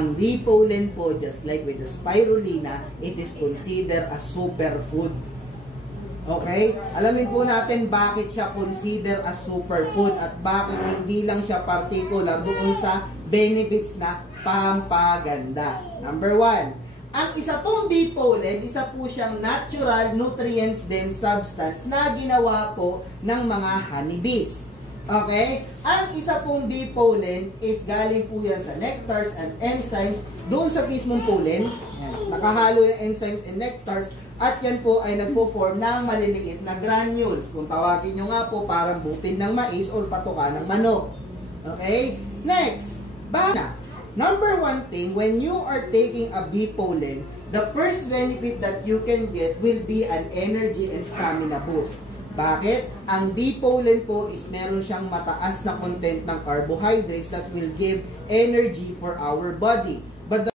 ang bee pollen po, just like with the spirulina, it is considered a superfood. Okay? Alamin po natin bakit siya considered a superfood at bakit hindi lang siya particular doon sa benefits na pampaganda. Number 1, ang isa pong bee pollen, isa po siyang natural nutrients dense substance na ginawa po ng mga honeybees. Okay? Ang isa pong bee pollen is galing po yan sa nectars and enzymes doon sa mismong pollen. Yan. Nakahalo yung enzymes and nectars at yan po ay nagpo-form ng maliliit na granules. Kung tawagin nyo nga po parang butil ng mais or patuka ng manok. Okay? Next, banana. Number 1 thing, when you are taking a bee pollen, the first benefit that you can get will be an energy and stamina boost. Bakit? Ang bee pollen po is meron siyang mataas na content ng carbohydrates that will give energy for our body. But